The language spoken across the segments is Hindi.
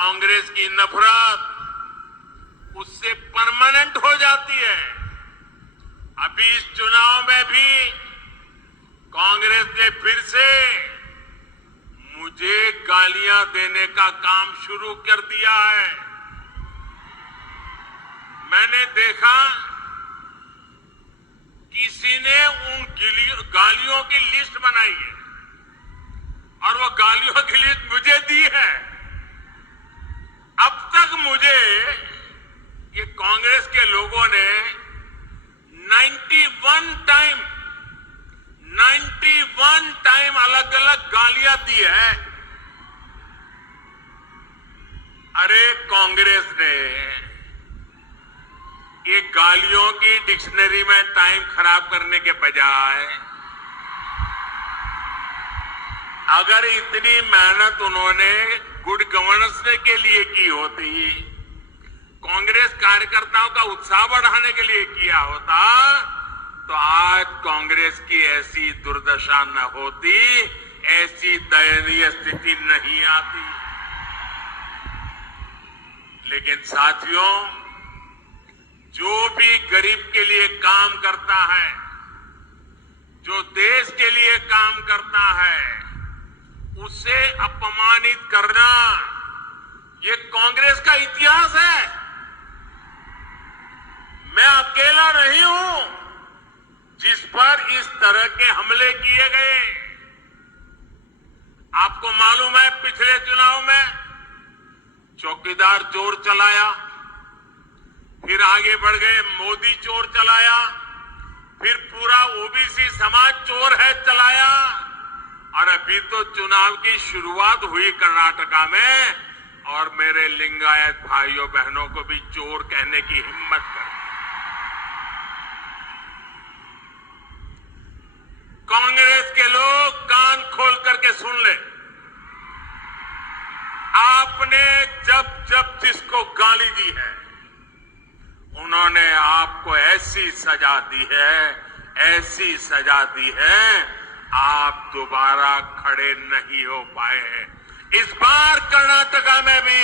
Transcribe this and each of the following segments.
कांग्रेस की नफरत उससे परमानेंट हो जाती है। अभी इस चुनाव में भी कांग्रेस ने फिर से मुझे गालियां देने का काम शुरू कर दिया है। मैंने देखा किसी ने उन गालियों की लिस्ट बनाई है और वो गालियों की लिस्ट मुझे दी है। अब तक मुझे ये कांग्रेस के लोगों ने 91 टाइम अलग अलग गालियां दी है। अरे कांग्रेस ने ये गालियों की डिक्शनरी में टाइम खराब करने के बजाय अगर इतनी मेहनत उन्होंने गुड गवर्नेंस के लिए की होती, कांग्रेस कार्यकर्ताओं का उत्साह बढ़ाने के लिए किया होता, तो आज कांग्रेस की ऐसी दुर्दशा न होती, ऐसी दयनीय स्थिति नहीं आती। लेकिन साथियों, जो भी गरीब के लिए काम करता है, जो देश के लिए काम करता है, उसे अपमानित करना ये कांग्रेस का इतिहास है। मैं अकेला नहीं हूं जिस पर इस तरह के हमले किए गए। आपको मालूम है पिछले चुनाव में चौकीदार चोर चलाया, फिर आगे बढ़ गए मोदी चोर चलाया, फिर पूरा ओबीसी समाज चोर है चलाया, और अभी तो चुनाव की शुरुआत हुई कर्नाटका में, और मेरे लिंगायत भाइयों बहनों को भी चोर कहने की हिम्मत कर। कांग्रेस के लोग कान खोल करके सुन ले, आपने जब जब जिसको गाली दी है, उन्होंने आपको ऐसी सजा दी है, ऐसी सजा दी है, आप दोबारा खड़े नहीं हो पाए हैं। इस बार कर्नाटका में भी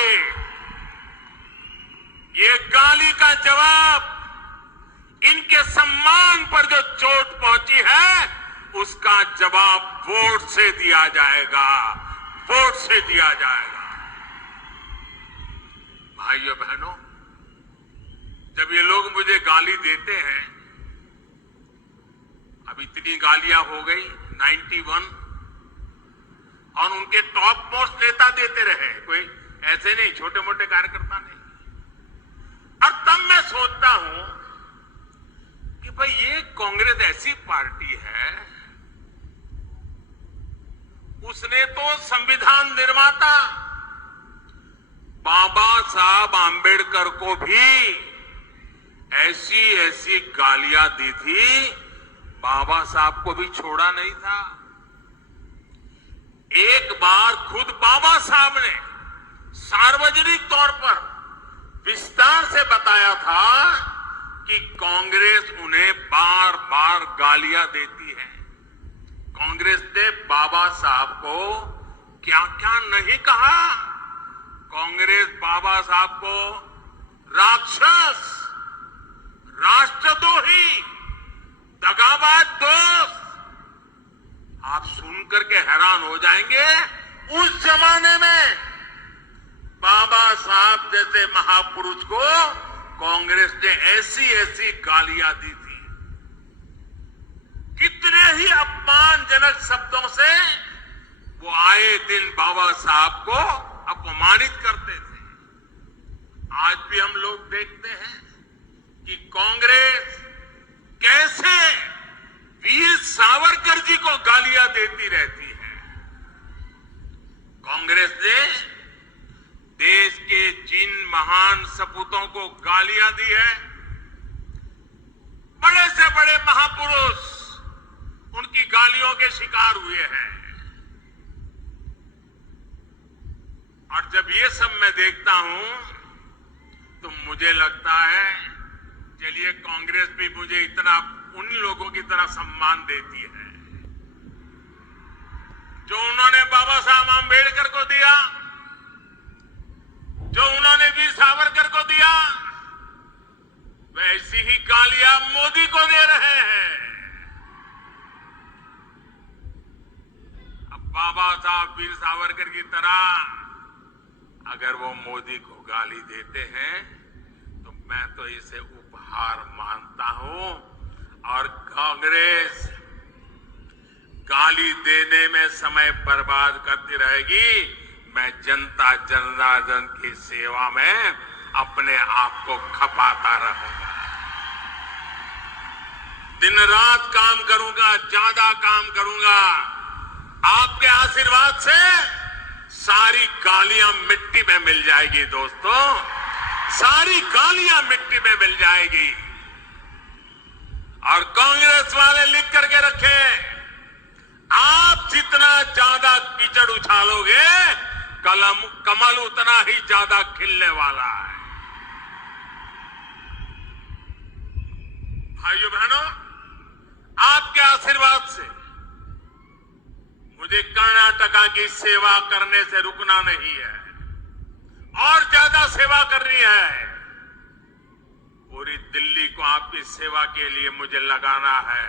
ये गाली का जवाब, इनके सम्मान पर जो चोट पहुंची है, उसका जवाब वोट से दिया जाएगा, वोट से दिया जाएगा। भाइयों बहनों, जब ये लोग मुझे गाली देते हैं, अब इतनी गालियां हो गई 91, और उनके टॉप मोस्ट नेता देते रहे, कोई ऐसे नहीं, छोटे मोटे कार्यकर्ता नहीं। और तब मैं सोचता हूं कि भाई ये कांग्रेस ऐसी पार्टी है, उसने तो संविधान निर्माता बाबा साहब आंबेडकर को भी ऐसी ऐसी गालियां दी थी, बाबा साहब को भी छोड़ा नहीं था। एक बार खुद बाबा साहब ने सार्वजनिक तौर पर विस्तार से बताया था कि कांग्रेस उन्हें बार बार गालियां देती है। कांग्रेस ने बाबा साहब को क्या क्या नहीं कहा। कांग्रेस बाबा साहब को राक्षस, राष्ट्रद्रोही, दगाबाज दोस्त, आप सुनकर के हैरान हो जाएंगे। उस जमाने में बाबा साहब जैसे महापुरुष को कांग्रेस ने ऐसी ऐसी गालियां दी थी। कितने ही अपमानजनक शब्दों से वो आए दिन बाबा साहब को अपमानित करते थे। आज भी हम लोग देखते हैं कि कांग्रेस कैसे वीर सावरकर जी को गालियां देती रहती है। कांग्रेस ने देश के जिन महान सपूतों को गालियां दी है, बड़े से बड़े महापुरुष उनकी गालियों के शिकार हुए हैं। और जब ये सब मैं देखता हूं तो मुझे लगता है चलिए कांग्रेस भी मुझे इतना उन लोगों की तरह सम्मान देती है जो उन्होंने बाबा साहब आंबेडकर को दिया, आप मोदी को दे रहे हैं। अब बाबा साहब वीर सावरकर की तरह अगर वो मोदी को गाली देते हैं तो मैं तो इसे उपहार मानता हूं, और कांग्रेस गाली देने में समय बर्बाद करती रहेगी। मैं जनता जनार्दन की सेवा में अपने आप को खपाता रहूंगा, दिन रात काम करूंगा, ज्यादा काम करूंगा। आपके आशीर्वाद से सारी गालियां मिट्टी में मिल जाएगी दोस्तों, सारी गालियां मिट्टी में मिल जाएगी। और कांग्रेस वाले लिख करके रखे, आप जितना ज्यादा कीचड़ उछालोगे कमल उतना ही ज्यादा खिलने वाला है। भाइयों बहनों, आपके आशीर्वाद से मुझे कर्नाटका की सेवा करने से रुकना नहीं है, और ज्यादा सेवा करनी है। पूरी दिल्ली को आपकी सेवा के लिए मुझे लगाना है।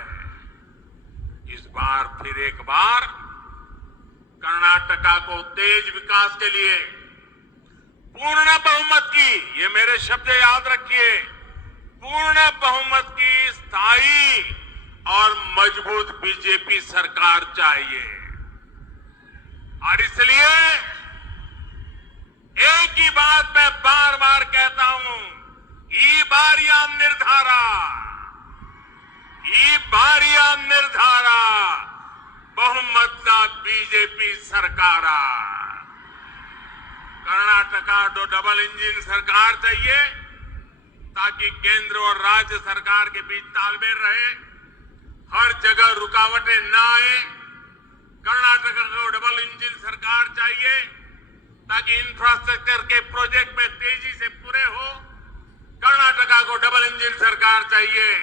इस बार फिर एक बार कर्नाटका को तेज विकास के लिए पूर्ण बहुमत की, ये मेरे शब्द याद रखिए, पूर्ण बहुमत की स्थायी और मजबूत बीजेपी सरकार चाहिए। और इसलिए एक ही बात मैं बार बार कहता हूं, ई बारिया निर्धारा, ई बारिया निर्धारा, बहुमत बीजेपी सरकार। कर्नाटका तो डबल इंजन सरकार चाहिए ताकि केंद्र और राज्य सरकार के बीच तालमेल रहे, हर जगह रुकावटें न आए। कर्नाटका को डबल इंजन सरकार चाहिए ताकि इंफ्रास्ट्रक्चर के प्रोजेक्ट में तेजी से पूरे हो। कर्नाटका को डबल इंजन सरकार चाहिए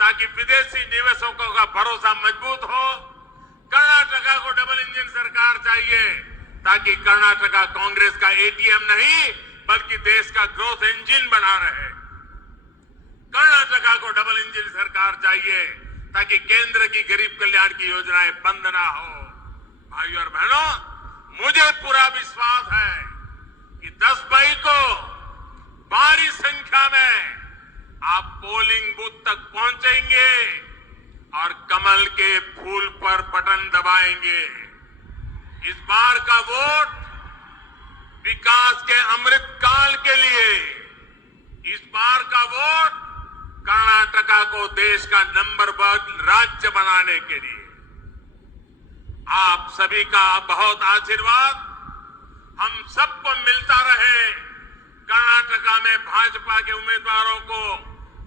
ताकि विदेशी निवेशकों का भरोसा मजबूत हो। कर्नाटका को डबल इंजन सरकार चाहिए ताकि कर्नाटका कांग्रेस का एटीएम नहीं बल्कि देश का ग्रोथ इंजन बना रहे। कर्नाटका को डबल इंजन सरकार चाहिए ताकि केंद्र की गरीब कल्याण की योजनाएं बंद ना हो। भाइयों और बहनों, मुझे पूरा विश्वास है कि 10 मई को भारी संख्या में आप पोलिंग बूथ तक पहुंचेंगे और कमल के फूल पर बटन दबाएंगे। इस बार का वोट विकास के अमृत काल के लिए, इस बार का वोट कर्नाटका को देश का नंबर 1 राज्य बनाने के लिए। आप सभी का बहुत आशीर्वाद हम सबको मिलता रहे। कर्नाटका में भाजपा के उम्मीदवारों को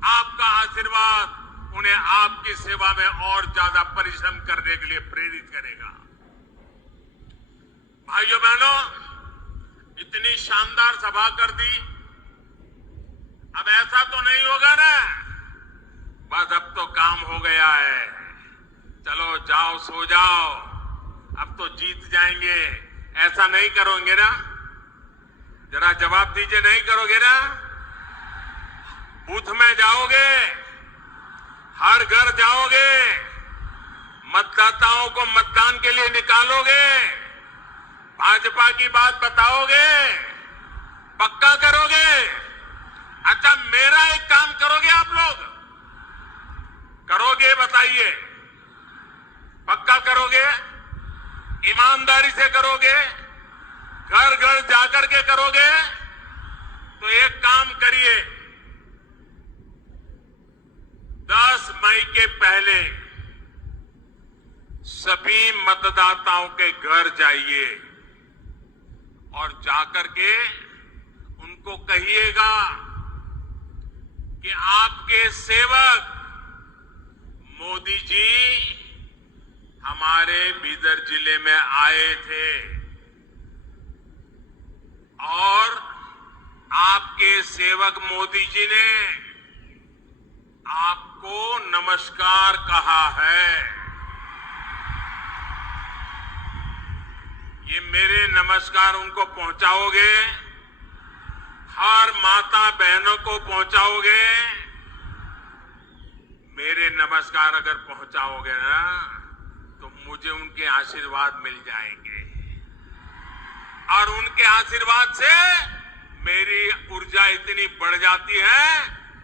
आपका आशीर्वाद उन्हें आपकी सेवा में और ज्यादा परिश्रम करने के लिए प्रेरित करेगा। भाइयों बहनों, इतनी शानदार सभा कर दी, अब ऐसा तो नहीं होगा ना बस अब तो काम हो गया है, चलो जाओ सो जाओ, अब तो जीत जाएंगे, ऐसा नहीं करोगे ना? जरा जवाब दीजिए, नहीं करोगे ना? बूथ में जाओगे, हर घर जाओगे, मतदाताओं को मतदान के लिए निकालोगे, भाजपा की बात बताओगे, पक्का करोगे? अच्छा, मेरा एक काम करोगे आप लोग? करोगे बताइए, पक्का करोगे? ईमानदारी से करोगे? घर घर जाकर के करोगे? तो एक काम करिए, 10 मई के पहले सभी मतदाताओं के घर जाइए और जाकर के उनको कहिएगा कि आपके सेवक मोदी जी हमारे बीदर जिले में आए थे और आपके सेवक मोदी जी ने आपको नमस्कार कहा है। ये मेरे नमस्कार उनको पहुंचाओगे, हर माता बहनों को पहुंचाओगे, मेरे नमस्कार अगर पहुंचाओगे ना तो मुझे उनके आशीर्वाद मिल जाएंगे और उनके आशीर्वाद से मेरी ऊर्जा इतनी बढ़ जाती है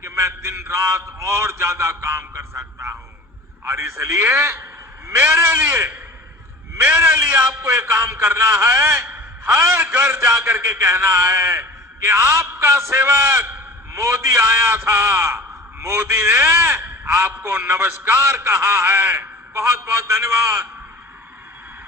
कि मैं दिन रात और ज्यादा काम कर सकता हूं। और इसलिए मेरे लिए आपको ये काम करना है, हर घर जाकर के कहना है कि आपका सेवक मोदी आया था, मोदी ने आपको नमस्कार कहा है। बहुत बहुत धन्यवाद।